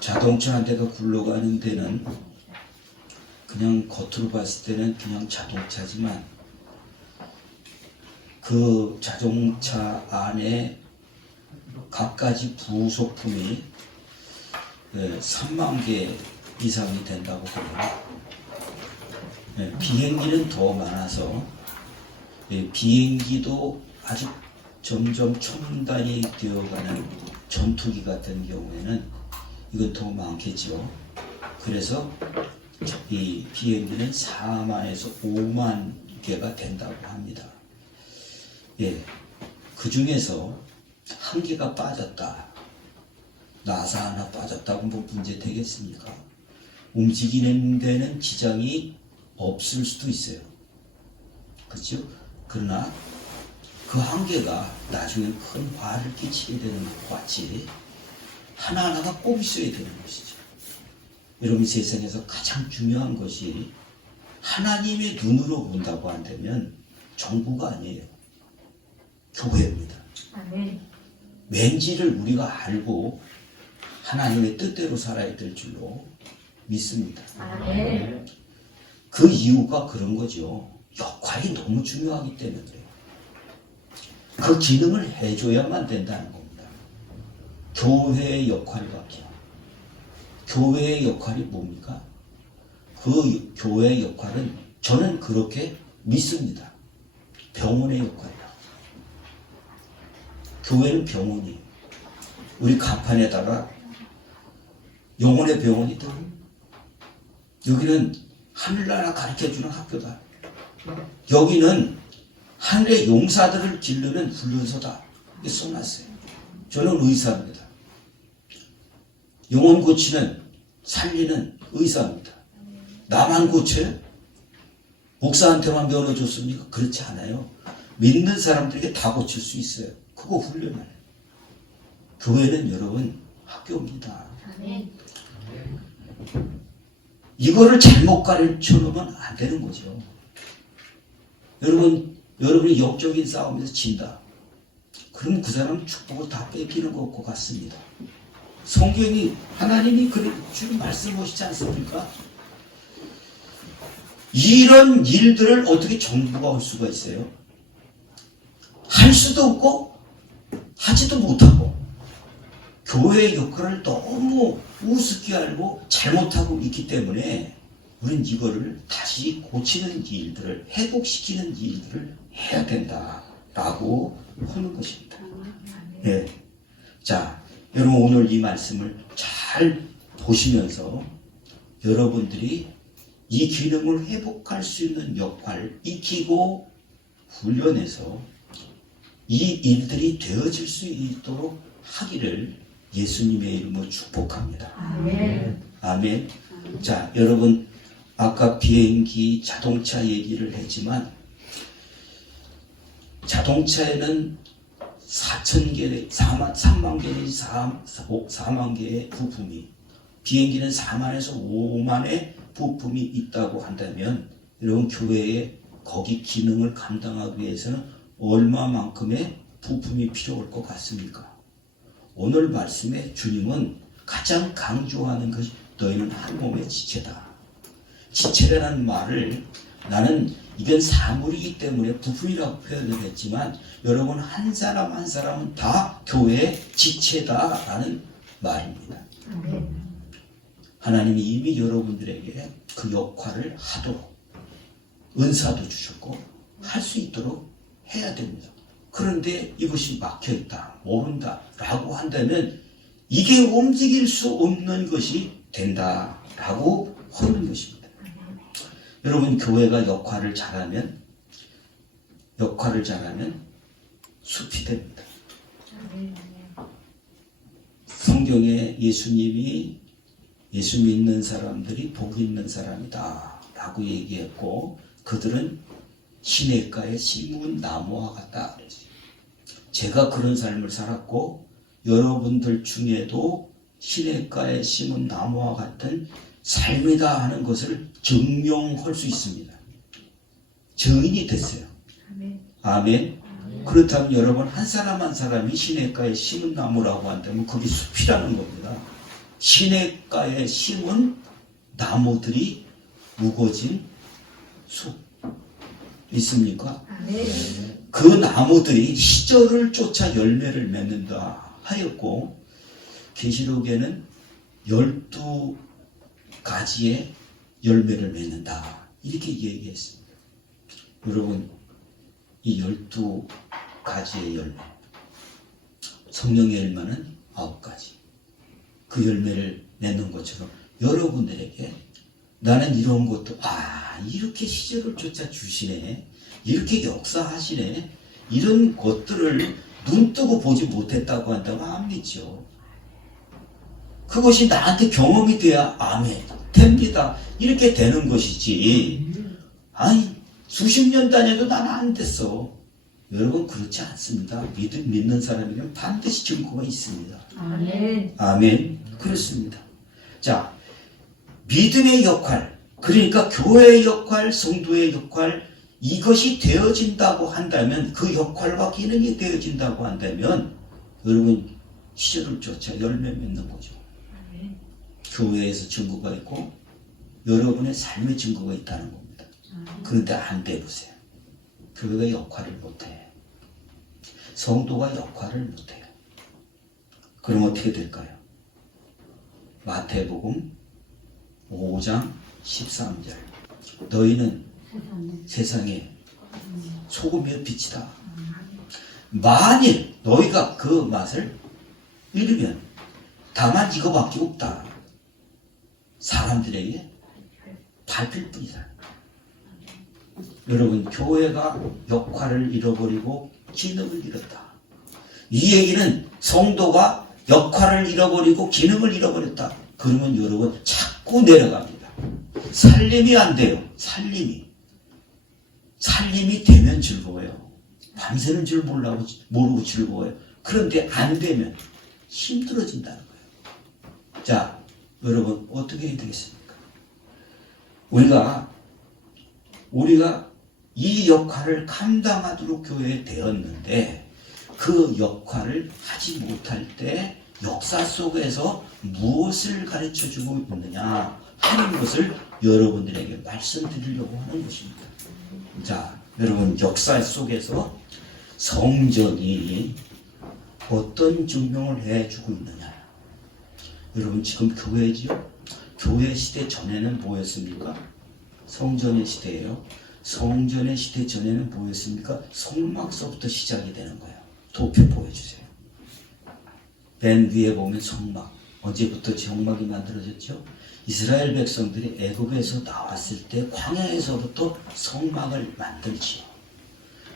자동차 한 대가 굴러가는 데는 그냥 겉으로 봤을 때는 그냥 자동차지만 그 자동차 안에 갖가지 부속품이 3만 개 이상이 된다고 해요. 비행기는 더 많아서 비행기도 아주 점점 첨단이 되어가는 전투기 같은 경우에는 이건 더 많겠죠. 그래서 이 비행기는 4만에서 5만 개가 된다고 합니다. 그 중에서 한 개가 빠졌다. 나사 하나 빠졌다고 뭐 문제 되겠습니까? 움직이는 데는 지장이 없을 수도 있어요. 그렇죠? 그러나 그 한 개가 나중에 큰 화를 끼치게 되는 것 같이 하나하나가 꼭 있어야 되는 것이죠. 여러분, 세상에서 가장 중요한 것이 하나님의 눈으로 본다고 한다면 정부가 아니에요. 교회입니다. 아멘. 왠지를 우리가 알고 하나님의 뜻대로 살아야 될 줄로 믿습니다. 아멘. 그 이유가 그런 거죠. 역할이 너무 중요하기 때문에 그래요. 그 기능을 해줘야만 된다는 겁니다. 교회의 역할이 바뀌어. 교회의 역할이 뭡니까? 그 교회의 역할은 저는 그렇게 믿습니다. 병원의 역할이라. 교회는 병원이에요. 우리 간판에다가 영혼의 병원이다. 여기는 하늘나라 가르쳐주는 학교다. 여기는 하늘의 용사들을 기르는 훈련소다. 이게 써놨어요. 저는 의사입니다. 영혼 고치는, 살리는 의사입니다. 나만 고쳐요? 목사한테만 배워줬습니까? 그렇지 않아요. 믿는 사람들에게 다 고칠 수 있어요. 그거 훈련을. 교회는 여러분 학교입니다. 아멘. 이거를 잘못 가르쳐 놓으면 안 되는 거죠. 여러분이 영적인 싸움에서 진다. 그럼 그 사람은 축복을 다 뺏기는 것 같습니다. 성경이, 하나님이 그래 주로 말씀하시지 않습니까? 이런 일들을 어떻게 정부가 할 수가 있어요? 할 수도 없고 하지도 못하고 교회의 역할을 너무 우습게 알고 잘못하고 있기 때문에 우리는 이거를 다시 고치는 일들을, 회복시키는 일들을 해야 된다라고 하는 것입니다. 네. 자, 여러분 오늘 이 말씀을 잘 보시면서 여러분들이 이 기능을 회복할 수 있는 역할을 익히고 훈련해서 이 일들이 되어질 수 있도록 하기를 예수님의 이름으로 축복합니다. 아멘. 아멘. 자, 여러분 아까 비행기, 자동차 얘기를 했지만 자동차에는 3만 개 내지 4만 개의 부품이, 비행기는 4만에서 5만의 부품이 있다고 한다면 여러분 교회에 거기 기능을 감당하기 위해서는 얼마만큼의 부품이 필요할 것 같습니까? 오늘 말씀에 주님은 가장 강조하는 것이 너희는 한 몸의 지체다. 지체라는 말을 나는 이건 사물이기 때문에 부품이라고 표현을 했지만 여러분 한 사람 한 사람은 다 교회의 지체다라는 말입니다. 아멘. 하나님이 이미 여러분들에게 그 역할을 하도록 은사도 주셨고 할 수 있도록 해야 됩니다. 그런데 이것이 막혀있다, 모른다 라고 한다면 이게 움직일 수 없는 것이 된다라고 하는 것입니다. 여러분 교회가 역할을 잘하면 숲이 됩니다. 성경에 예수님이 예수 믿는 사람들이 복 있는 사람이다 라고 얘기했고 그들은 시냇가에 심은 나무와 같다. 제가 그런 삶을 살았고 여러분들 중에도 시냇가에 심은 나무와 같은 삶이다 하는 것을 증명할 수 있습니다. 증인이 됐어요. 아멘. 아멘. 그렇다면 여러분 한 사람 한 사람이 시냇가에 심은 나무라고 한다면 그게 숲이라는 겁니다. 시냇가에 심은 나무들이 우거진 숲 있습니까? 아멘. 그 나무들이 시절을 쫓아 열매를 맺는다 하였고, 계시록에는 12가지의 열매를 맺는다 이렇게 얘기했습니다. 여러분, 이 12가지의 열매, 성령의 열매는 9가지. 그 열매를 맺는 것처럼 여러분들에게 나는 이런 것도 이렇게 시절을 쫓아 주시네, 이렇게 역사하시네, 이런 것들을 눈 뜨고 보지 못했다고 한다면 안 믿죠. 그것이 나한테 경험이 돼야 아멘 됩니다 이렇게 되는 것이지, 아니 수십 년 다녀도 나는 안 됐어. 여러분, 그렇지 않습니다. 믿는 사람에게는 반드시 증거가 있습니다. 아멘. 아멘. 그렇습니다. 자, 믿음의 역할, 그러니까 교회의 역할, 성도의 역할, 이것이 되어진다고 한다면, 그 역할과 기능이 되어진다고 한다면, 여러분, 시절을 쫓아 열매 맺는 거죠. 아멘. 교회에서 증거가 있고 여러분의 삶의 증거가 있다는 겁니다. 그런데 안 돼 보세요. 교회가 역할을 못해. 성도가 역할을 못해요. 그럼 어떻게 될까요? 마태복음 5장 13절. 너희는 세상에 소금이요 빛이다. 만일 너희가 그 맛을 잃으면 다만 이거밖에 없다. 사람들에게 밟힐 뿐이다. 여러분, 교회가 역할을 잃어버리고 기능을 잃었다. 이 얘기는 성도가 역할을 잃어버리고 기능을 잃어버렸다. 그러면 여러분 자꾸 내려갑니다. 살림이 안 돼요. 살림이 되면 즐거워요. 밤새는 줄 모르고 즐거워요. 그런데 안 되면 힘들어진다는 거예요. 자, 여러분 어떻게 해야 되겠습니까? 우리가 이 역할을 감당하도록 교회에 되었는데, 그 역할을 하지 못할 때 역사 속에서 무엇을 가르쳐주고 있느냐 하는 것을 여러분들에게 말씀드리려고 하는 것입니다. 자, 여러분, 역사 속에서 성전이 어떤 증명을 해주고 있느냐. 여러분, 지금 교회지요? 교회 시대 전에는 뭐였습니까? 성전의 시대예요. 성전의 시대 전에는 뭐였습니까? 성막서부터 시작이 되는 거예요. 도표 보여주세요. 맨 위에 보면 성막. 언제부터 성막이 만들어졌죠? 이스라엘 백성들이 애굽에서 나왔을 때 광야에서부터 성막을 만들지요.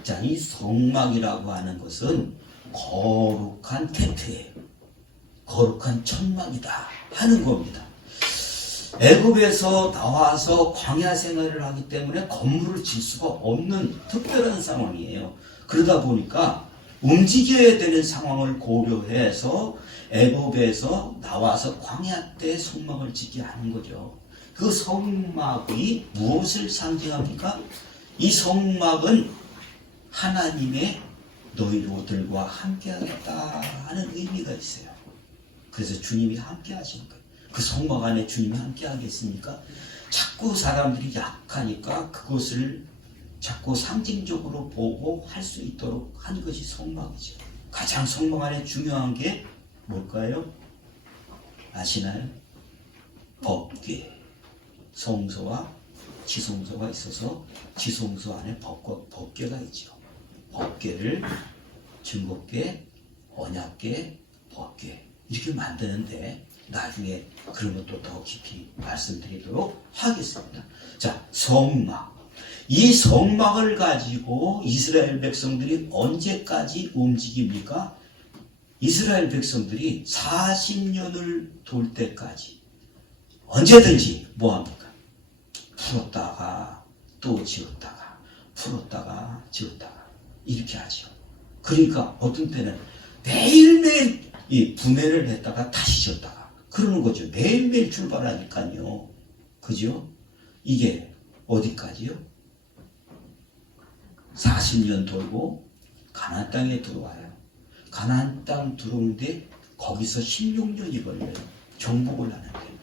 자, 이 성막이라고 하는 것은 거룩한 텐트예요. 거룩한 천막이다 하는 겁니다. 애굽에서 나와서 광야 생활을 하기 때문에 건물을 질 수가 없는 특별한 상황이에요. 그러다 보니까 움직여야 되는 상황을 고려해서 애굽에서 나와서 광야 때 성막을 짓게 하는 거죠. 그 성막이 무엇을 상징합니까? 이 성막은 하나님의 너희들과 함께하겠다 하는 의미가 있어요. 그래서 주님이 함께 하시는 거예요. 그 성막 안에 주님이 함께 하겠습니까? 자꾸 사람들이 약하니까 그것을 자꾸 상징적으로 보고 할 수 있도록 한 것이 성막이죠. 가장 성막 안에 중요한 게 뭘까요? 아시나요? 법궤. 성소와 지성소가 있어서 지성소 안에 법궤가 있죠. 법궤를 증거궤, 언약궤, 법궤 이렇게 만드는데 나중에 그런 것도 더 깊이 말씀드리도록 하겠습니다. 자, 성막. 이 성막을 가지고 이스라엘 백성들이 언제까지 움직입니까? 이스라엘 백성들이 40년을 돌 때까지 언제든지 뭐합니까? 풀었다가 또 지었다가 풀었다가 지었다가 이렇게 하죠. 그러니까 어떤 때는 매일매일 이 분해를 했다가 다시 지었다가 그러는 거죠. 매일매일 출발하니까요. 그죠? 이게 어디까지요? 40년 돌고 가나안 땅에 들어와요. 가나안 땅 들어오는데 거기서 16년이 걸려요. 정복을 하는 거예요.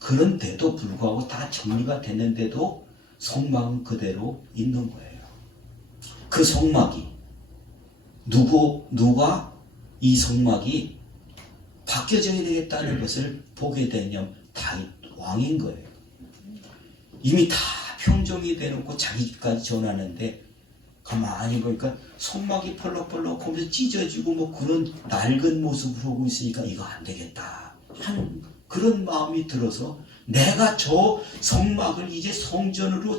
그런데도 불구하고 다 정리가 됐는데도 성막은 그대로 있는 거예요. 그 성막이 누가 이 성막이 바뀌어져야 되겠다는 것을 보게 되냐면 다윗 왕인 거예요. 이미 다 평정이 되놓고 자기 집까지 전하는데 가만히 보니까 성막이 펄럭펄럭 하면서 찢어지고 뭐 그런 낡은 모습을 하고 있으니까 이거 안 되겠다 하는 그런 마음이 들어서 내가 저 성막을 이제 성전으로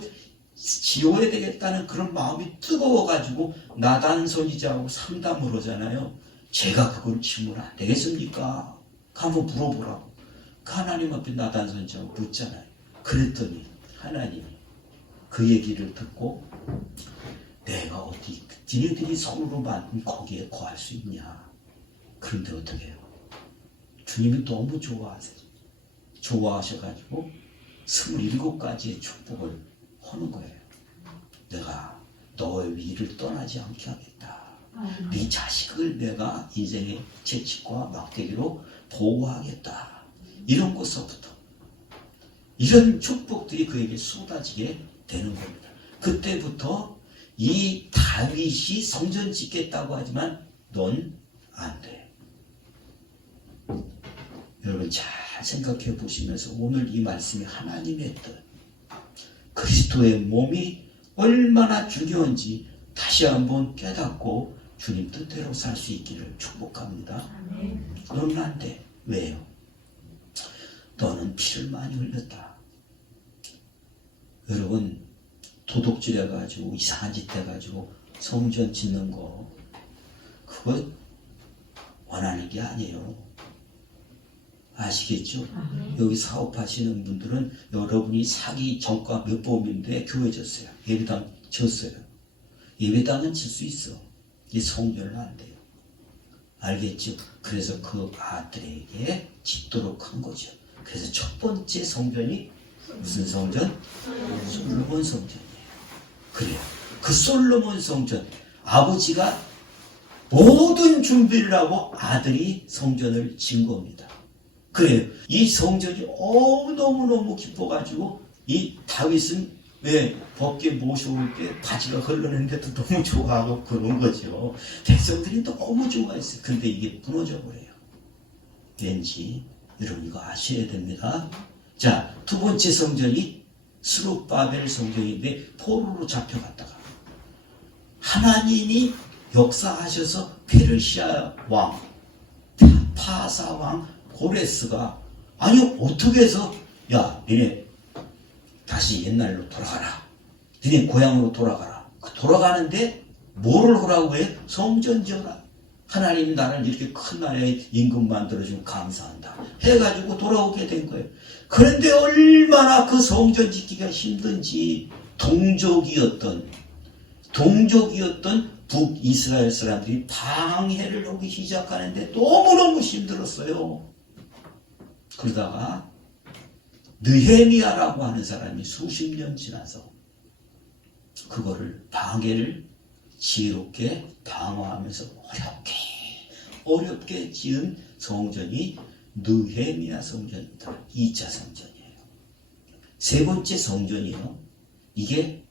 지어야 되겠다는 그런 마음이 뜨거워가지고 나단 선지자하고 상담을 하잖아요. 제가 그걸 지으면 안 되겠습니까? 한번 물어보라고. 하나님 앞에 나단 선지자하고 묻잖아요. 그랬더니 하나님이 그 얘기를 듣고 내가 어디 니네들이 손으로 만든 거기에 거할 수 있냐. 그런데 어떻게 해요? 주님이 너무 좋아하셔가지고 27가지의 축복을 하는 거예요. 내가 너의 위를 떠나지 않게 하겠다. 네 자식을 내가 인생의 채찍과 막대기로 보호하겠다. 이런 것서부터 이런 축복들이 그에게 쏟아지게 되는 겁니다. 그때부터 이 다윗이 성전 짓겠다고 하지만 넌 안 돼. 여러분 잘 생각해 보시면서 오늘 이 말씀이 하나님의 뜻, 그리스도의 몸이 얼마나 중요한지 다시 한번 깨닫고 주님 뜻대로 살 수 있기를 축복합니다. 너는 안 돼. 왜요? 너는 피를 많이 흘렸다. 여러분 도둑질 해가지고 이상한 짓 해가지고 성전 짓는 거 그거 원하는 게 아니에요. 아시겠죠? 여기 사업하시는 분들은 여러분이 사기 전과 몇 범인데 교회 졌어요. 예배당 졌어요. 예배당은 질 수 있어. 이 성전은 안 돼요. 알겠죠? 그래서 그 아들에게 짓도록 한 거죠. 그래서 첫 번째 성전이 무슨 성전? 솔로몬 성전이에요. 그래요. 그 솔로몬 성전 아버지가 모든 준비를 하고 아들이 성전을 진 겁니다. 그래요. 이 성전이 너무너무 기뻐가지고 이 다윗은 왜 법궤 모셔올 때 바지가 흘러내는데도 너무 좋아하고 그런 거죠. 백성들이 너무 좋아했어요. 근데 이게 무너져 버려요. 왠지 여러분 이거 아셔야 됩니다. 자, 두 번째 성전이 스룹바벨 성전인데 포로로 잡혀갔다가 하나님이 역사하셔서 페르시아 왕 파사 왕 고레스가 아니 어떻게 해서 야 니네 다시 옛날로 돌아가라. 니네 고향으로 돌아가라. 돌아가는데 뭐를 하라고 해? 성전 지어라. 하나님 나를 이렇게 큰 나라의 임금 만들어주고 감사한다. 해가지고 돌아오게 된 거예요. 그런데 얼마나 그 성전 짓기가 힘든지 동족이었던 북이스라엘 사람들이 방해를 하기 시작하는데 너무너무 힘들었어요. 그러다가 느헤미야라고 하는 사람이 수십 년 지나서 그거를 방해를 지혜롭게 방어하면서 어렵게 지은 성전이 느헤미야 성전입니다. 2차 성전이에요. 세 번째 성전이요. 이게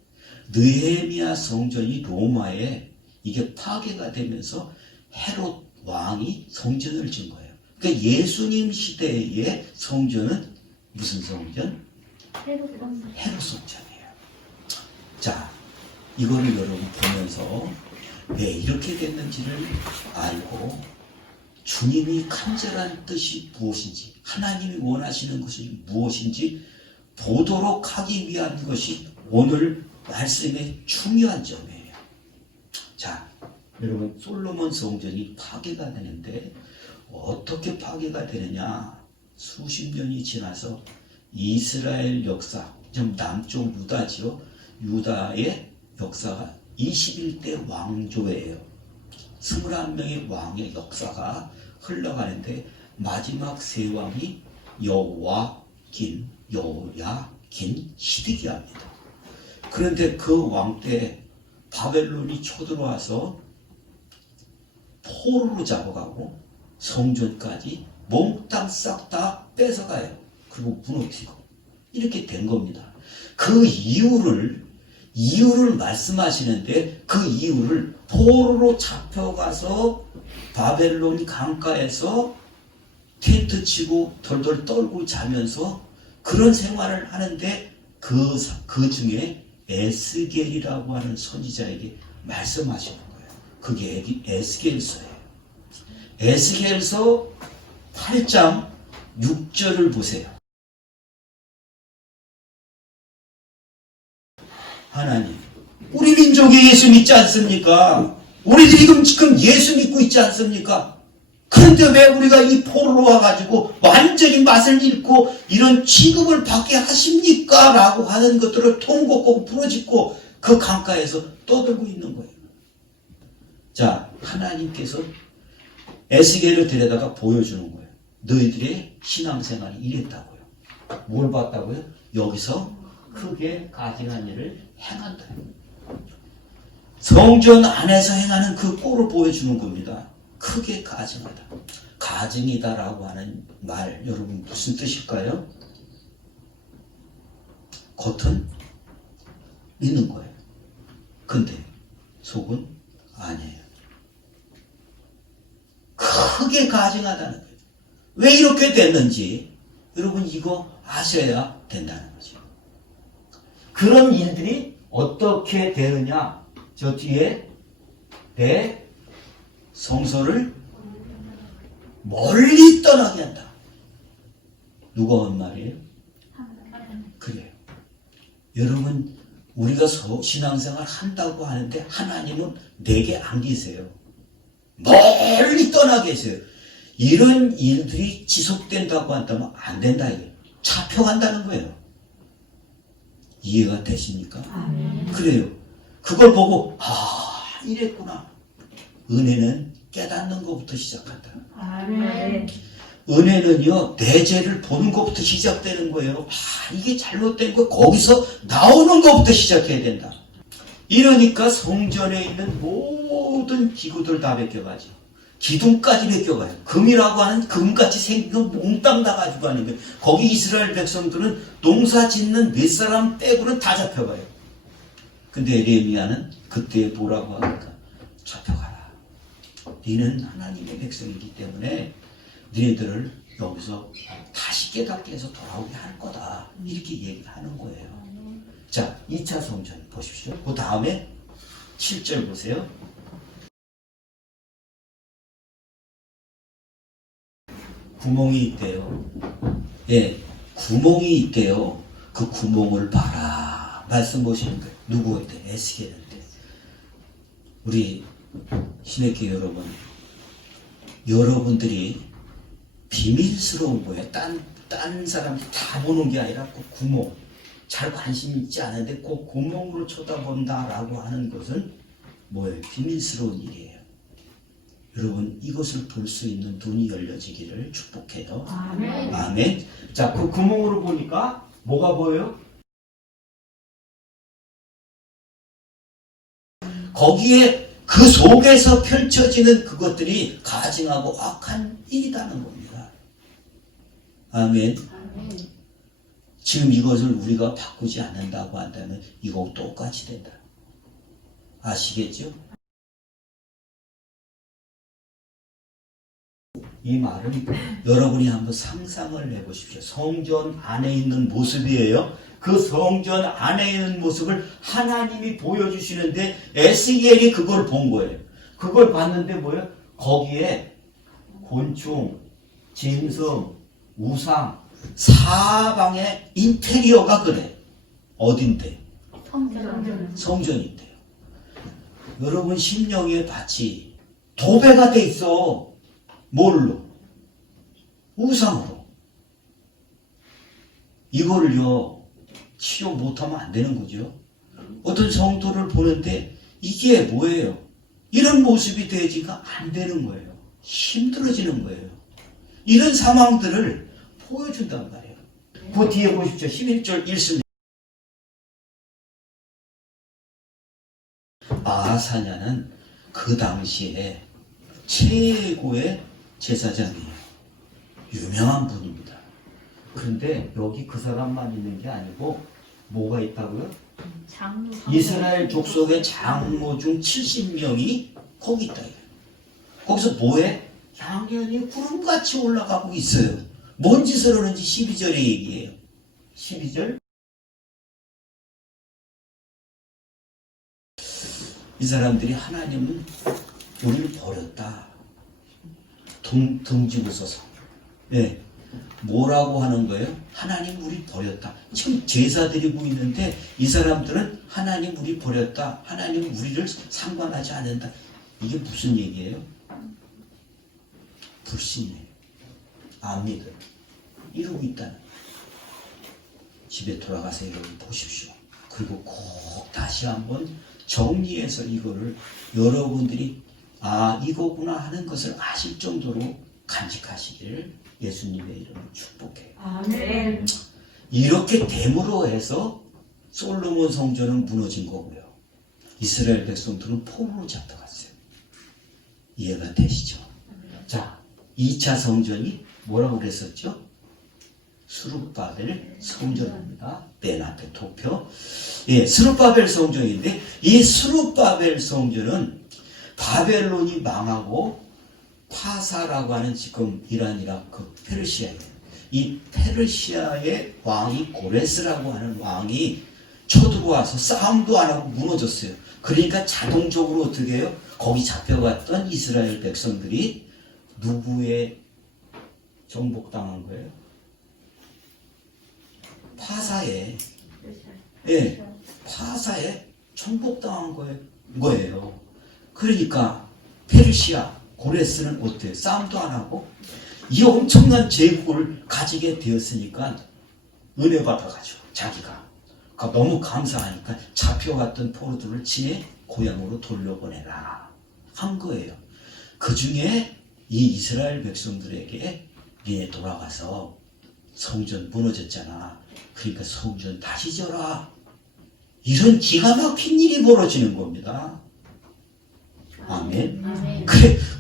느헤미야 성전이 로마에 이게 파괴가 되면서 헤롯 왕이 성전을 지은 거예요. 그러니까 예수님 시대의 성전은 무슨 성전? 헤롯 성전이에요. 자, 이거를 여러분 보면서 왜 이렇게 됐는지를 알고 주님이 간절한 뜻이 무엇인지 하나님이 원하시는 것이 무엇인지 보도록 하기 위한 것이 오늘 말씀의 중요한 점이에요. 자, 여러분 솔로몬 성전이 파괴가 되는데 어떻게 파괴가 되느냐? 수십 년이 지나서 이스라엘 역사, 좀 남쪽 유다지요. 유다의 역사가 21대 왕조예요. 21명의 왕의 역사가 흘러가는데 마지막 세 왕이 여호야긴, 시드기야입니다. 그런데 그 왕 때 바벨론이 쳐들어와서 포로로 잡아가고 성전까지 몽땅 싹 다 뺏어가요. 그리고 무너뜨리고 이렇게 된 겁니다. 그 이유를 말씀하시는데 그 이유를 포로로 잡혀가서 바벨론 강가에서 텐트 치고 덜덜 떨고 자면서 그런 생활을 하는데 그 중에 에스겔이라고 하는 선지자에게 말씀하시는 거예요. 그게 에스겔서예요. 에스겔서 8장 6절을 보세요. 하나님, 우리 민족이 예수 믿지 않습니까? 우리들이 지금 예수 믿고 있지 않습니까? 그런데 왜 우리가 이 포로로 와가지고 완전히 맛을 잃고 이런 취급을 받게 하십니까? 라고 하는 것들을 통곡하고 부러짓고 그 강가에서 떠들고 있는 거예요. 자, 하나님께서 에스겔을 데려다가 보여주는 거예요. 너희들의 신앙생활이 이랬다고요. 뭘 봤다고요? 여기서 크게 가증한 일을 행한다. 성전 안에서 행하는 그 꼴을 보여주는 겁니다. 크게 가증하다. 가증이다라고 하는 말 여러분 무슨 뜻일까요? 겉은 믿는 거예요. 근데 속은 아니에요. 크게 가증하다는 거예요. 왜 이렇게 됐는지 여러분 이거 아셔야 된다는 거죠. 그런 일들이 어떻게 되느냐? 저 뒤에 내 성소를 멀리 떠나게 한다. 누가 한 말이에요? 그래요. 여러분 우리가 신앙생활 한다고 하는데 하나님은 내게 안 계세요. 멀리 떠나 계세요. 이런 일들이 지속된다고 한다면 안 된다. 이게 잡혀간다는 거예요. 이해가 되십니까? 그래요. 그걸 보고 이랬구나. 은혜는 깨닫는 것부터 시작한다. 은혜는요, 내 죄를 보는 것부터 시작되는 거예요. 이게 잘못된 거 거기서 나오는 것부터 시작해야 된다. 이러니까 성전에 있는 모든 기구들 다 벗겨가죠. 기둥까지 벗겨가요. 금이라고 하는 금같이 생긴 거 몽땅 다 가지고 가는 거예요. 거기 이스라엘 백성들은 농사 짓는 몇 사람 빼고는 다 잡혀가요. 근데 에레미야는 그때 뭐라고 합니까? 잡혀가라. 너는 하나님의 백성이기 때문에 너희들을 여기서 다시 깨닫게 해서 돌아오게 할 거다. 이렇게 얘기하는 거예요. 자, 2차 성전 보십시오. 그 다음에 7절 보세요. 구멍이 있대요. 예, 구멍이 있대요. 그 구멍을 봐라. 말씀 보시는 거예요. 누구한테? 에스겔한테. 우리 신학교 여러분, 여러분들이 비밀스러운 거예요. 딴 사람이 다 보는 게 아니라 그 구멍. 잘 관심 있지 않은데 그 구멍으로 쳐다본다라고 하는 것은 뭐예요? 비밀스러운 일이에요. 여러분 이것을 볼 수 있는 눈이 열려지기를 축복해요. 아멘. 아멘. 자, 그 구멍으로 보니까 뭐가 보여요? 거기에 그 속에서 펼쳐지는 그것들이 가증하고 악한 일이라는 겁니다. 아멘. 아멘. 지금 이것을 우리가 바꾸지 않는다고 한다면 이거 똑같이 된다. 아시겠죠? 이 말은 여러분이 한번 상상을 해보십시오. 성전 안에 있는 모습이에요. 그 성전 안에 있는 모습을 하나님이 보여주시는데 에스겔이 그걸 본 거예요. 그걸 봤는데 뭐예요? 거기에 곤충, 짐승, 우상, 사방의 인테리어가 그래. 어딘데? 성전인데요. 여러분 심령의 밭이 도배가 돼 있어. 뭘로? 우상으로. 이거를요 치료 못하면 안 되는 거죠. 어떤 성도를 보는데 이게 뭐예요? 이런 모습이 되지가 안 되는 거예요. 힘들어지는 거예요. 이런 상황들을 보여준단 말이에요. 그 뒤에 보십시오. 11절 1절. 아사냐는 그 당시에 최고의 제사장이에요. 유명한 분입니다. 그런데 여기 그 사람만 있는 게 아니고 뭐가 있다고요? 장로. 이스라엘 족속의 장로 중 70명이 거기 있다. 거기서 뭐해? 향연이 구름같이 올라가고 있어요. 뭔 짓을 하는지 12절에 얘기해요. 12절. 이 사람들이 하나님은 우리를 버렸다. 등지고 서서. 네. 뭐라고 하는 거예요? 하나님 우리 버렸다. 지금 제사 드리고 있는데 이 사람들은 하나님 우리 버렸다. 하나님 우리를 상관하지 않는다. 이게 무슨 얘기예요? 불신이에요. 안 믿어요. 이러고 있다는 거예요. 집에 돌아가서 여러분 보십시오. 그리고 꼭 다시 한번 정리해서 이거를 여러분들이 이거구나 하는 것을 아실 정도로 간직하시기를 예수님의 이름으로 축복해요. 아멘. 이렇게 됨으로 해서 솔로몬 성전은 무너진 거고요. 이스라엘 백성들은 포로로 잡혀갔어요. 이해가 되시죠? 자, 2차 성전이 뭐라고 그랬었죠? 스룹바벨 성전입니다. 맨 앞에 도표. 예, 스룹바벨 성전인데 이 스룹바벨 성전은 바벨론이 망하고 파사라고 하는 지금 이란, 이라크, 페르시아예요. 이 페르시아의 왕이 고레스라고 하는 왕이 쳐들어와서 싸움도 안 하고 무너졌어요. 그러니까 자동적으로 어떻게 해요? 거기 잡혀갔던 이스라엘 백성들이 누구의 정복당한 거예요? 파사에, 예, 파사에 정복당한 거예요. 그러니까 페르시아 고레스는 어때요? 싸움도 안 하고 이 엄청난 제국을 가지게 되었으니까 은혜 받아가지고 자기가 너무 감사하니까 잡혀갔던 포로들을 지혜 고향으로 돌려보내라 한 거예요. 그 중에 이 이스라엘 백성들에게 니네 돌아가서 성전 무너졌잖아. 그러니까 성전 다시 져라. 이런 기가 막힌 일이 벌어지는 겁니다. 아멘. 아멘.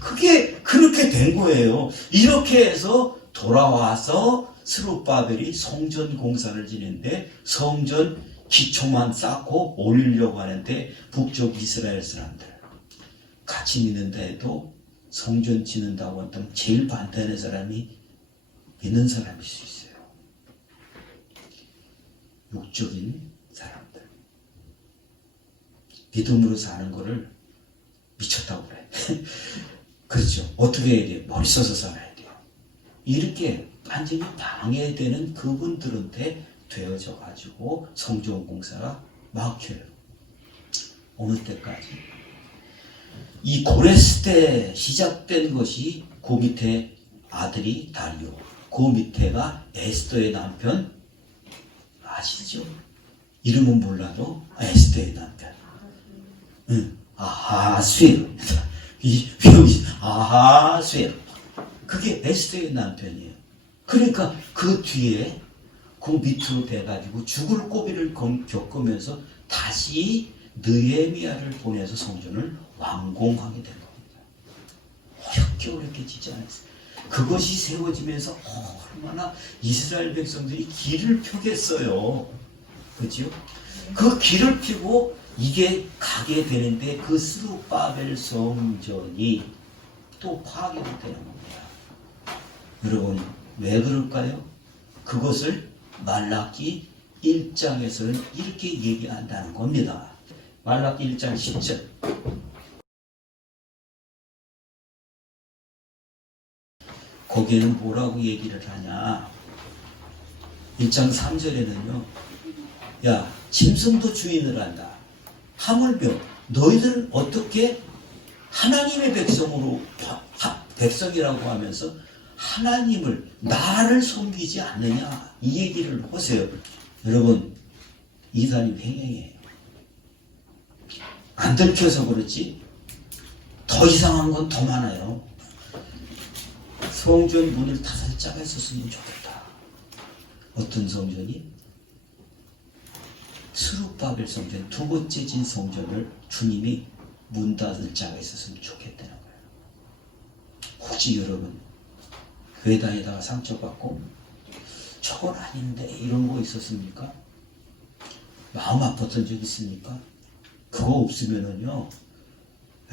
그게 그렇게 된 거예요. 이렇게 해서 돌아와서 스룹바벨이 성전 공사를 지는데 성전 기초만 쌓고 올리려고 하는데 북쪽 이스라엘 사람들 같이 믿는다 해도 성전 짓는다고 한다면 제일 반대하는 사람이 믿는 사람일 수 있어요. 육적인 사람들. 믿음으로 사는 거를 미쳤다고 그래. 그렇죠. 어떻게 해야 돼요? 머리 써서 살아야 돼요. 이렇게 완전히 방해되는 그분들한테 되어져 가지고 성전 공사가 막혀요. 어느 때까지? 이 고레스 때 시작된 것이 그 밑에 아들이 다리오, 그 밑에가 에스더의 남편 아시죠? 이름은 몰라도 에스더의 남편. 아하스웨르. 아하스웨르. 그게 에스더의 남편이에요. 그러니까 그 뒤에 그 밑으로 돼가지고 죽을 고비를 겪으면서 다시 느헤미야를 보내서 성전을 완공하게 된 겁니다. 어렵게 짓지 않았어요. 그것이 세워지면서 얼마나 이스라엘 백성들이 길을 펴겠어요. 그렇죠? 그 길을 펴고 이게 가게 되는데 그 스룹바벨 성전이 또 파괴가 되는 겁니다. 여러분 왜 그럴까요? 그것을 말라기 1장에서는 이렇게 얘기한다는 겁니다. 말라기 1장 10절. 거기에는 뭐라고 얘기를 하냐? 1장 3절에는요. 야, 짐승도 주인을 한다. 하물며 너희들은 어떻게 하나님의 백성이라고 하면서 하나님을 나를 섬기지 않느냐 이 얘기를 하세요. 여러분 이단이 횡행이에요. 안 들켜서 그렇지 더 이상한 건 더 많아요. 성전 문을 다 살짝 했었으면 좋겠다. 어떤 성전이? 스룹바벨 성전, 두 번째 진 성전을 주님이 문 닫을 자가 있었으면 좋겠다는 거예요. 혹시 여러분 교회 다니다가 상처받고 저건 아닌데 이런 거 있었습니까? 마음 아팠던 적 있습니까? 그거 없으면은요,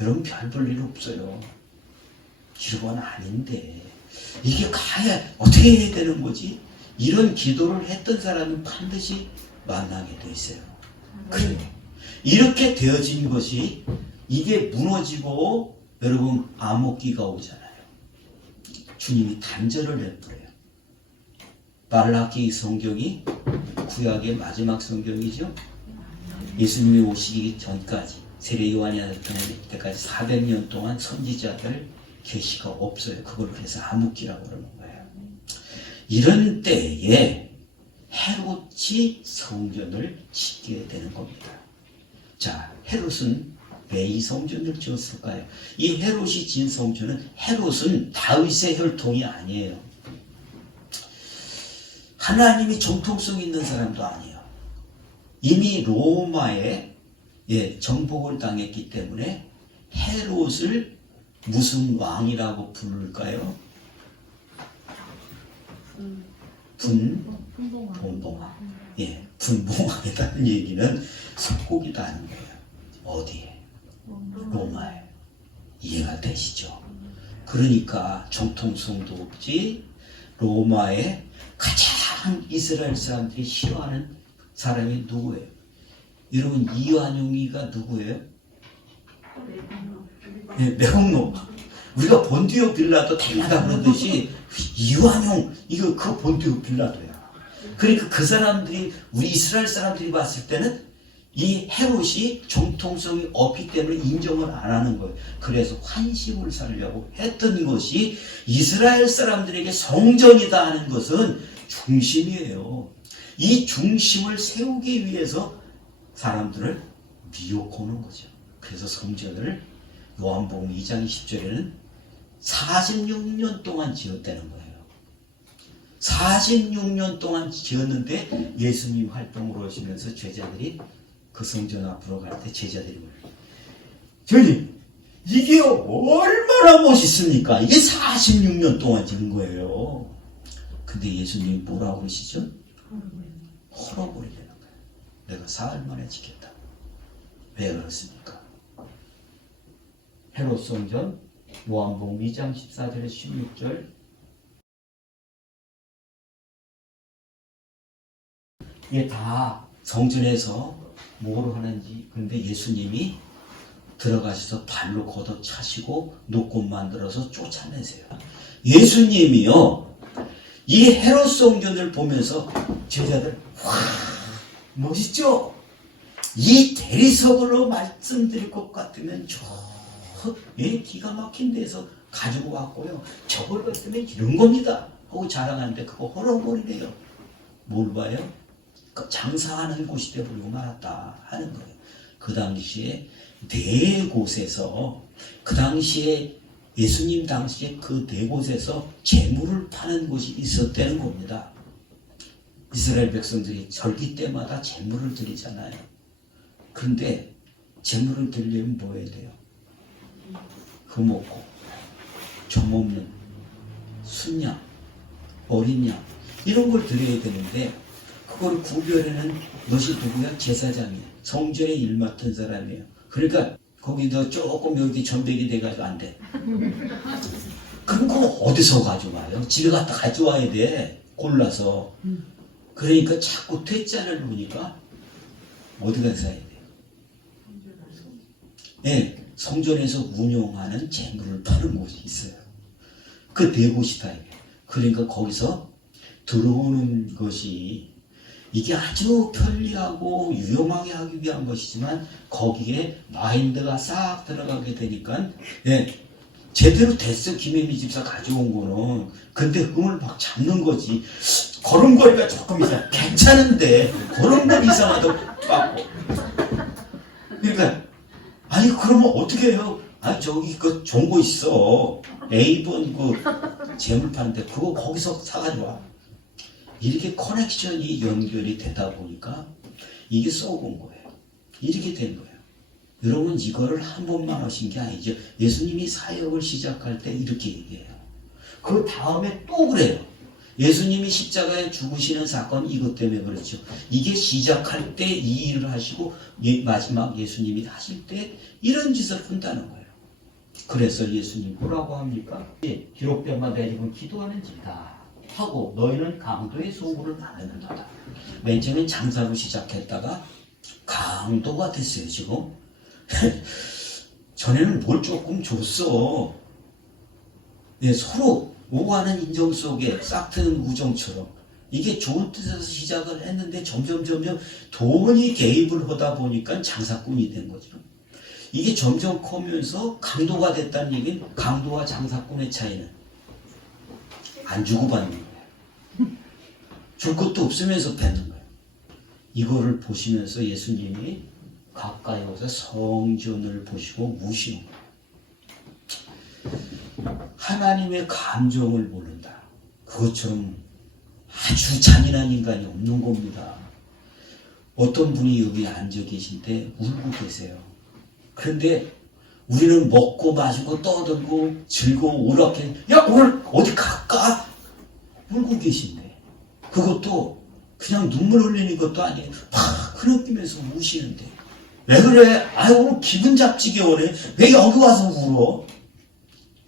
여러분 별 볼 일 없어요. 이건 아닌데 이게 가야 어떻게 해야 되는 거지? 이런 기도를 했던 사람은 반드시 만나게 돼 있어요. 그래. 이렇게 되어진 것이 이게 무너지고 여러분 암흑기가 오잖아요. 주님이 단절을 해버려요. 말라기 성경이 구약의 마지막 성경이죠. 예수님이 오시기 전까지 세례 요한이 나타날 때까지 400년 동안 선지자들 계시가 없어요. 그걸 그래서 암흑기라고 그러는 거예요. 이런 때에 헤롯이 성전을 짓게 되는 겁니다. 자, 헤롯은 왜 이 성전을 지었을까요? 이 헤롯이 지은 성전은, 헤롯은 다윗의 혈통이 아니에요. 하나님이 정통성 있는 사람도 아니에요. 이미 로마에 정복을 당했기 때문에 헤롯을 무슨 왕이라고 부를까요? 분봉왕. 분봉왕이라는 얘기는 속국이다 하는 거예요. 어디에? 로마에. 이해가 되시죠? 그러니까 정통성도 없지. 로마에 가장 이스라엘 사람들이 싫어하는 사람이 누구예요? 여러분, 이완용이가 누구예요? 매국노. 우리가 본디오 빌라도 때마다 그러듯이 이완용, 이거 그 본디오 빌라도야. 그러니까 그 사람들이, 우리 이스라엘 사람들이 봤을 때는 이 헤롯이 정통성이 없기 때문에 인정을 안 하는 거예요. 그래서 환심을 살려고 했던 것이 이스라엘 사람들에게 성전이다 하는 것은 중심이에요. 이 중심을 세우기 위해서 사람들을 미혹하는 거죠. 그래서 성전을 요한복음 2장 20절에는 46년 동안 지었다는 거예요. 46년 동안 지었는데 예수님 활동으로 오시면서 제자들이 그 성전 앞으로 갈 때 제자들이 주님, 이게 얼마나 멋있습니까? 이게 46년 동안 지은 거예요. 근데 예수님이 뭐라고 그러시죠? 헐어버리려는 거예요. 내가 사흘 만에 지켰다. 왜 그렇습니까? 헤롯 성전, 요한복음 2장 14절에 16절, 이게 다 성전에서 뭘 하는지. 근데 예수님이 들어가셔서 발로 걷어 차시고 노곤 만들어서 쫓아내세요. 예수님이요, 이 헤롯 성전을 보면서 제자들, 와, 멋있죠? 이 대리석으로 말씀드릴 것 같으면 기가 막힌 데서 가지고 왔고요. 저걸 봤으면 이런 겁니다 하고 자랑하는데 그거 헐어버리네요. 뭘 봐요? 장사하는 곳이 되어버리고 말았다 하는 거예요. 그 당시에 네 곳에서, 그 당시에 예수님 당시에 그 네 곳에서 재물을 파는 곳이 있었다는 겁니다. 이스라엘 백성들이 절기 때마다 재물을 드리잖아요. 그런데 재물을 드리려면 뭐 해야 돼요? 흠없고 점없는 순양, 어린 양, 이런 걸 드려야 되는데 그걸 구별하는 것이 누구야? 제사장이에요. 성전에 일 맡은 사람이에요. 그러니까 거기도 조금 여기 전백이 돼가지고 안 돼. 그럼 그거 어디서 가져와요? 집에 갖다 가져와야 돼. 골라서. 그러니까 자꾸 퇴짜를 놓으니까 어디 가서 사야 돼요? 네, 성전에서 운영하는 재물을 파는 곳이 있어요. 그 네 곳이다. 그러니까 거기서 들어오는 것이 이게 아주 편리하고 유용하게 하기 위한 것이지만 거기에 마인드가 싹 들어가게 되니까 제대로 됐어. 김혜미 집사 가져온 거는. 근데 흠을 막 잡는 거지. 걸음걸이가 조금 이상 괜찮은데 걸음걸이 이상하다고 맞고. 그러니까 아니 그러면 어떻게 해요? 아 저기 그 좋은 거 있어. A번 그 재물 파는데 그거 거기서 사가지고 와. 이렇게 커넥션이 연결이 되다 보니까 이게 썩은 거예요. 이렇게 된 거예요. 여러분 이거를 한 번만 하신 게 아니죠. 예수님이 사역을 시작할 때 이렇게 얘기해요. 그 다음에 또 그래요. 예수님이 십자가에 죽으시는 사건 이것 때문에 그렇죠. 이게 시작할 때 이 일을 하시고 마지막 예수님이 하실 때 이런 짓을 한다는 거예요. 그래서 예수님 뭐라고 합니까? 기록된 바 내 집은 기도하는 집이다 하고 너희는 강도의 소굴을 나누는도다. 맨 처음엔 장사로 시작했다가 강도가 됐어요 지금. 전에는 뭘 조금 줬어. 네, 서로 오가는 인정 속에 싹트는 우정처럼 이게 좋은 뜻에서 시작을 했는데 점점 돈이 개입을 하다 보니까 장사꾼이 된 거죠. 이게 점점 커면서 강도가 됐다는 얘기는 강도와 장사꾼의 차이는 안 주고받는 거예요. 줄 것도 없으면서 뱉는 거예요. 이거를 보시면서 예수님이 가까이 와서 성전을 보시고 우시는 거예요. 하나님의 감정을 모른다. 그것처럼 아주 잔인한 인간이 없는 겁니다. 어떤 분이 여기 앉아 계신데 울고 계세요. 그런데 우리는 먹고 마시고 떠들고 즐거워 오락해. 야 오늘 어디 갈까? 울고 계신데 그것도 그냥 눈물 흘리는 것도 아니에요. 팍 흐느끼면서 우시는데 왜 그래? 아유 오늘 기분 잡지게 오네. 왜 여기 와서 울어?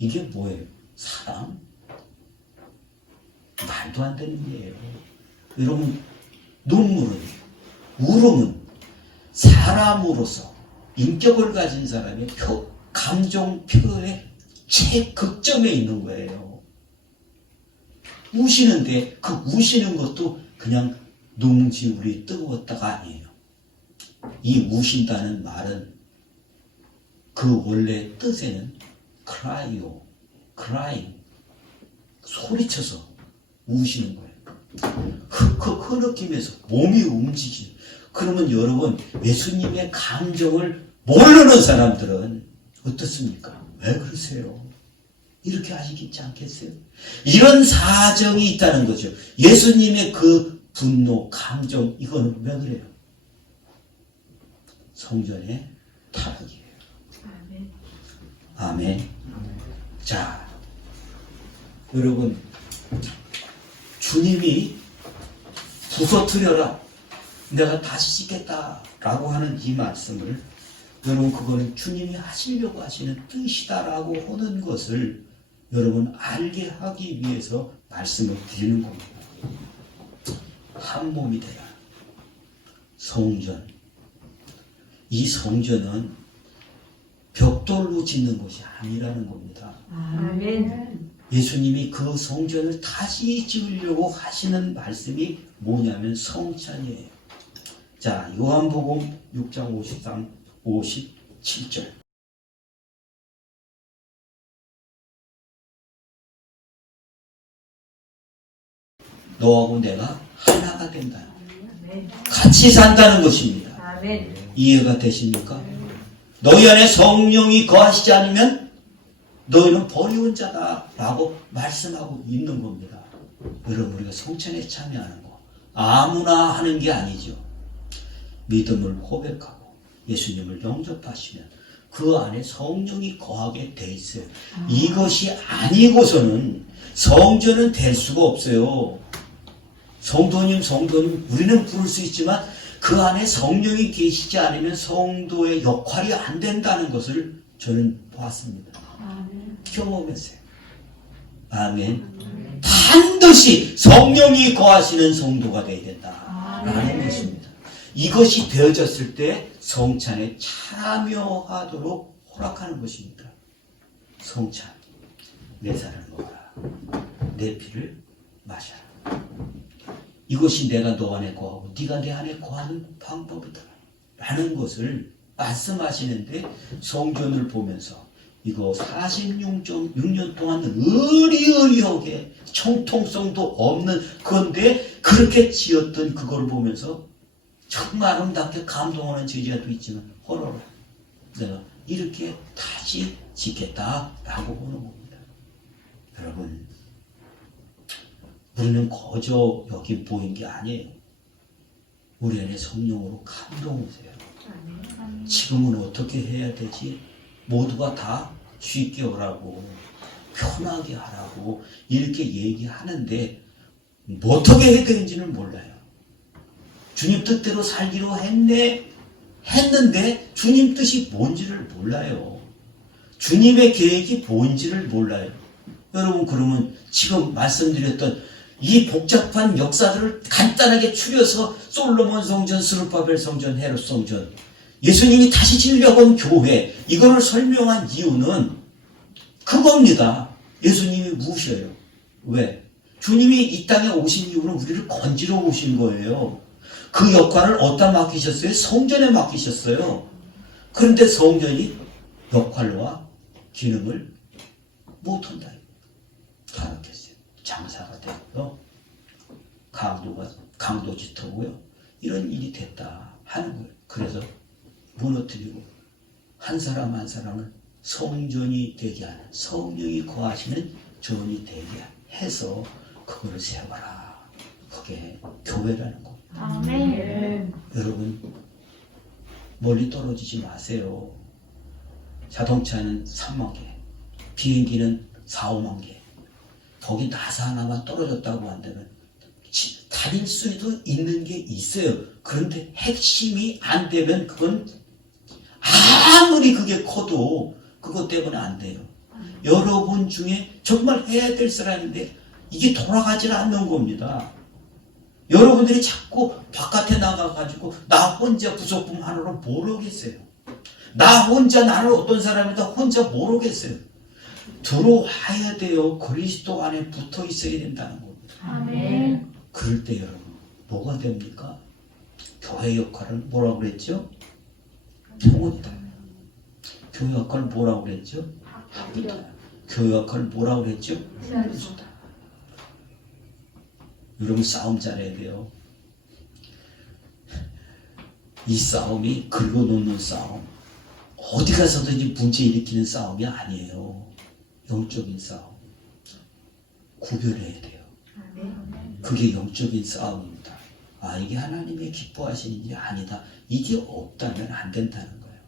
이게 뭐예요? 사랑? 말도 안 되는 일이에요. 여러분 눈물은 울음은 사람으로서 인격을 가진 사람의 감정 표현의 최극점에 있는 거예요. 우시는데 그 우시는 것도 그냥 눈물이 뜨거웠다가 아니에요. 이 우신다는 말은 그 원래 뜻에는 cry요, crying, 소리쳐서 우시는 거예요. 흐느끼면서 몸이 움직이죠. 그러면 여러분 예수님의 감정을 모르는 사람들은 어떻습니까? 왜 그러세요? 이렇게 하시겠지 않겠어요? 이런 사정이 있다는 거죠. 예수님의 그 분노, 감정 이거는 왜 그래요? 성전의 타락이에요. 아멘. 아멘. 자, 여러분 주님이 부서뜨려라 내가 다시 짓겠다 라고 하는 이 말씀을 여러분 그거는 주님이 하시려고 하시는 뜻이다라고 하는 것을 여러분 알게 하기 위해서 말씀을 드리는 겁니다. 한 몸이 되라. 성전. 이 성전은 벽돌로 짓는 것이 아니라는 겁니다. 아멘. 예수님이 그 성전을 다시 지으려고 하시는 말씀이 뭐냐면 성찬이에요. 자, 요한복음 6장 53, 57절. 너하고 내가 하나가 된다. 아멘. 같이 산다는 것입니다. 아멘. 이해가 되십니까? 너희 안에 성령이 거하시지 않으면 너희는 버리운 자다 라고 말씀하고 있는 겁니다. 여러분 우리가 성찬에 참여하는 거 아무나 하는 게 아니죠. 믿음을 고백하고 예수님을 영접하시면 그 안에 성령이 거하게 돼 있어요. 이것이 아니고서는 성전은 될 수가 없어요. 성도님 우리는 부를 수 있지만 그 안에 성령이 계시지 않으면 성도의 역할이 안 된다는 것을 저는 보았습니다. 경험했어요. 아멘. 반드시 성령이 거하시는 성도가 되어야 된다라는 것입니다. 이것이 되어졌을 때 성찬에 참여하도록 허락하는 것입니다. 성찬. 내 살을 먹어라. 내 피를 마셔라. 이것이 내가 너 안에 거하고 네가 내 안에 거하는 방법이다 라는 것을 말씀하시는데 성전을 보면서 이거 46.6년 동안 의리의리하게 청통성도 없는 그런데 그렇게 지었던 그걸 보면서 정말 아름답게 감동하는 제자도 있지만 허러로 내가 이렇게 다시 짓겠다라고 보는 겁니다. 여러분 우리는 거저 여기 보인 게 아니에요. 우리 안에 성령으로 감동오세요. 지금은 어떻게 해야 되지? 모두가 다 쉽게 오라고 편하게 하라고 이렇게 얘기하는데 어떻게 해야 되는지는 몰라요. 주님 뜻대로 살기로 했는데 주님 뜻이 뭔지를 몰라요. 주님의 계획이 뭔지를 몰라요. 여러분, 그러면 지금 말씀드렸던 이 복잡한 역사들을 간단하게 추려서 솔로몬 성전, 스룹바벨 성전, 헤롯 성전, 예수님이 다시 지으려고 한 교회, 이거를 설명한 이유는 그겁니다. 예수님이 무엇이에요? 왜? 주님이 이 땅에 오신 이유는 우리를 건지러 오신 거예요. 그 역할을 어디다 맡기셨어요? 성전에 맡기셨어요. 그런데 성전이 역할과 기능을 못한다. 타락했어요. 장사가 됐고요. 강도 짙었고요. 이런 일이 됐다 하는 거예요. 그래서 무너뜨리고 한 사람 한 사람을 성전이 되게 하는, 성령이 거하시는 전이 되게 해서 그거를 세워라. 그게 교회라는 겁니다. 아멘. 여러분, 멀리 떨어지지 마세요. 자동차는 3만 개, 비행기는 4, 5만 개. 거기 나사 하나만 떨어졌다고 한다면 다닐 수도 있는 게 있어요. 그런데 핵심이 안 되면 그건 아무리 그게 커도 그것 때문에 안 돼요. 여러분 중에 정말 해야 될 사람인데 이게 돌아가질 않는 겁니다. 여러분들이 자꾸 바깥에 나가가지고 나 혼자 부속품 하나로 뭘 하겠어요? 나 혼자, 나는 어떤 사람이다 혼자 뭘 하겠어요? 들어와야 돼요. 그리스도 안에 붙어 있어야 된다는 겁니다. 아멘. 그럴 때 여러분 뭐가 됩니까? 교회 역할을 뭐라고 그랬죠? 평온이다. 교회 역할을 뭐라고 그랬죠? 합이다. 교회 역할을 뭐라고 그랬죠? 그리스도다. 여러분 싸움 잘해야 돼요. 이 싸움이 긁어놓는 싸움, 어디 가서든지 문제 일으키는 싸움이 아니에요. 영적인 싸움. 구별해야 돼요. 그게 영적인 싸움입니다. 아, 이게 하나님의 기뻐하시는 게 아니다. 이게 없다면 안 된다는 거예요.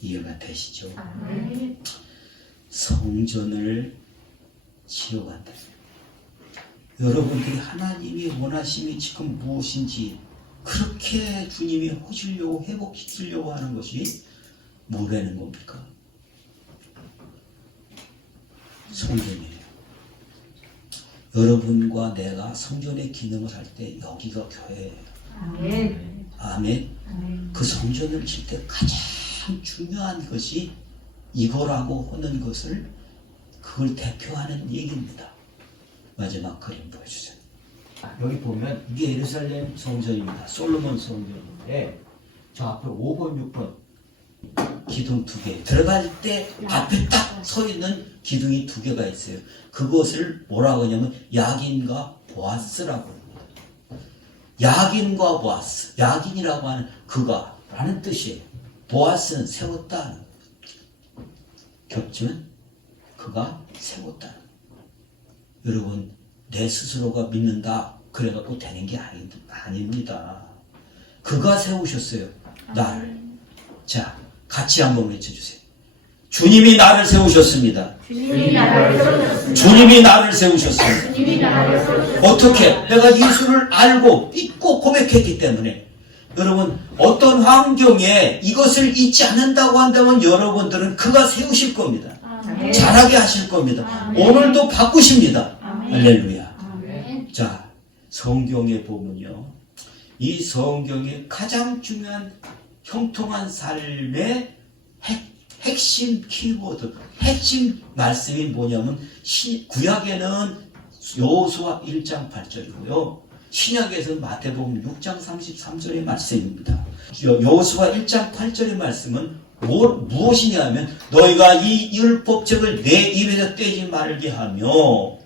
이해가 되시죠? 아멘. 성전을 지어간다. 여러분들이 하나님이 원하심이 지금 무엇인지 그렇게 주님이 하시려고 회복시키려고 하는 것이 뭐라는 겁니까? 성전이에요. 여러분과 내가 성전의 기능을 할 때 여기가 교회예요. 아멘. 아멘. 아멘. 그 성전을 칠 때 가장 중요한 것이 이거라고 하는 것을 그걸 대표하는 얘기입니다. 마지막 그림 보여주세요. 여기 보면 이게 예루살렘 성전입니다. 솔로몬 성전인데 저 앞에 5번, 6번 기둥 2개. 들어갈 때 앞에 딱 서 있는 기둥이 2개가 있어요. 그것을 뭐라고 하냐면 야긴과 보아스라고 합니다. 야긴과 보아스. 야긴이라고 하는 그가 라는 뜻이에요. 보아스는 세웠다는 거예요. 겹치면 그가 세웠다는 거예요. 여러분, 내 스스로가 믿는다 그래갖고 되는 게 아닙니다. 그가 세우셨어요. 나를. 자, 같이 한번 외쳐주세요. 주님이 나를 세우셨습니다. 주님이 나를 세우셨습니다. 주님이 나를 세우셨습니다. 주님이 나를 세우셨습니다. 어떻게? 내가 예수를 알고 믿고 고백했기 때문에. 여러분, 어떤 환경에 이것을 잊지 않는다고 한다면 여러분들은 그가 세우실 겁니다. 아멘. 잘하게 하실 겁니다. 아멘. 오늘도 바꾸십니다. 아멘. 할렐루야. 아멘. 자, 성경에 보면요. 이 성경의 가장 중요한 형통한 삶의 핵심 키워드, 핵심 말씀이 뭐냐면 구약에는 여호수아 1장 8절이고요. 신약에서는 마태복음 6장 33절의 말씀입니다. 여호수아 1장 8절의 말씀은 무엇이냐면 너희가 이 율법책을 내 입에서 떼지 말게 하며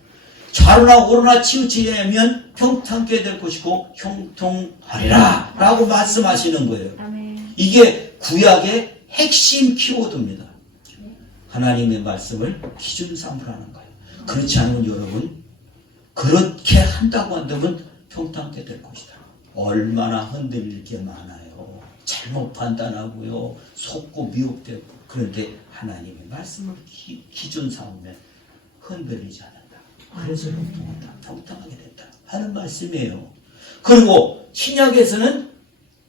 좌로나 오로나 치우치지 않으면 평탄케 될 것이고 형통하리라 라고 말씀하시는 거예요. 아멘. 이게 구약의 핵심 키워드입니다. 하나님의 말씀을 기준 삼으라는 거예요. 그렇지 않으면 여러분 그렇게 한다고 한다면 평탄케 될 것이다. 얼마나 흔들릴 게 많아요. 잘못 판단하고요. 속고 미혹되고. 그런데 하나님의 말씀을 기준 삼으면 흔들리지 않는다. 그래서 형통하다. 평탄하게 된다. 하는 말씀이에요. 그리고 신약에서는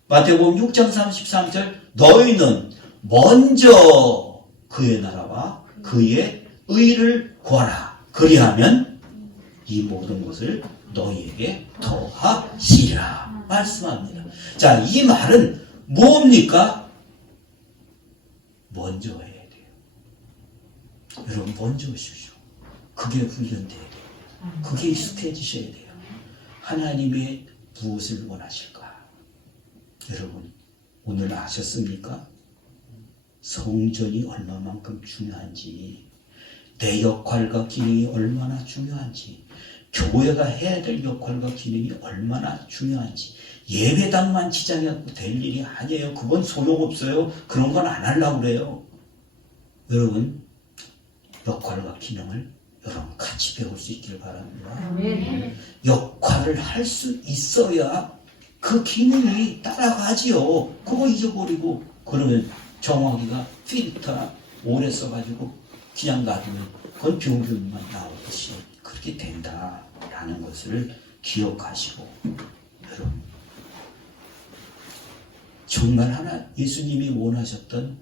마태복음 6장 33절 너희는 먼저 그의 나라와 그의 의를 구하라. 그리하면 이 모든 것을 너희에게 더하시리라 말씀합니다. 자, 이 말은 뭡니까? 먼저 해야 돼요. 여러분 먼저 하십시오. 그게 훈련돼야 돼요. 그게 익숙해지셔야 돼요. 하나님의 무엇을 원하실까? 여러분 오늘 아셨습니까? 성전이 얼마만큼 중요한지, 내 역할과 기능이 얼마나 중요한지, 교회가 해야 될 역할과 기능이 얼마나 중요한지. 예배당만 지장해도 될 일이 아니에요. 그건 소용없어요. 그런 건 안 하려고 그래요. 여러분 역할과 기능을 여러분 같이 배울 수 있기를 바랍니다. 아멘. 역할을 할 수 있어야 그 기능이 따라가지요. 그거 잊어버리고 그러면 정화기가 필터 오래 써가지고 그냥 놔두면 그건 병균만 나오듯이 그렇게 된다라는 것을 기억하시고, 여러분 정말 하나 예수님이 원하셨던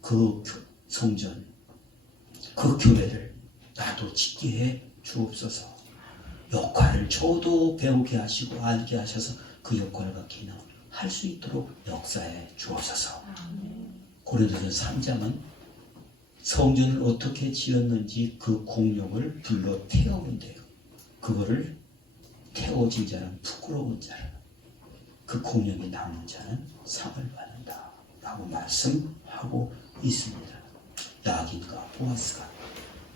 그 성전, 그 교회를 나도 짓게 해 주옵소서. 역할을 저도 배우게 하시고 알게 하셔서 그 역할과 기능을 할 수 있도록 역사해 주옵소서. 고린도전서 3장은 성전을 어떻게 지었는지 그 공력을 불러 태우는데요. 그거를 태워진 자는 부끄러운 자라, 그 공력이 남은 자는 상을 받는다 라고 말씀하고 있습니다. 야긴과 보아스가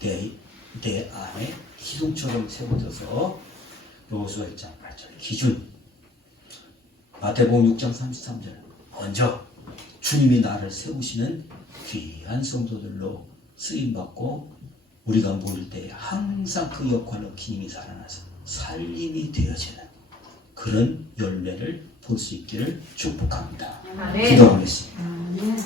내 안에 기둥처럼 세워져서 여호수아 1장 8절 기준, 마태복음 6장 33절 먼저 주님이 나를 세우시는 귀한 성도들로 쓰임받고 우리가 모일 때 항상 그 역할로 기능이 살아나서 살림이 되어지는 그런 열매를 볼 수 있기를 축복합니다. 아멘. 기도하겠습니다. 아멘.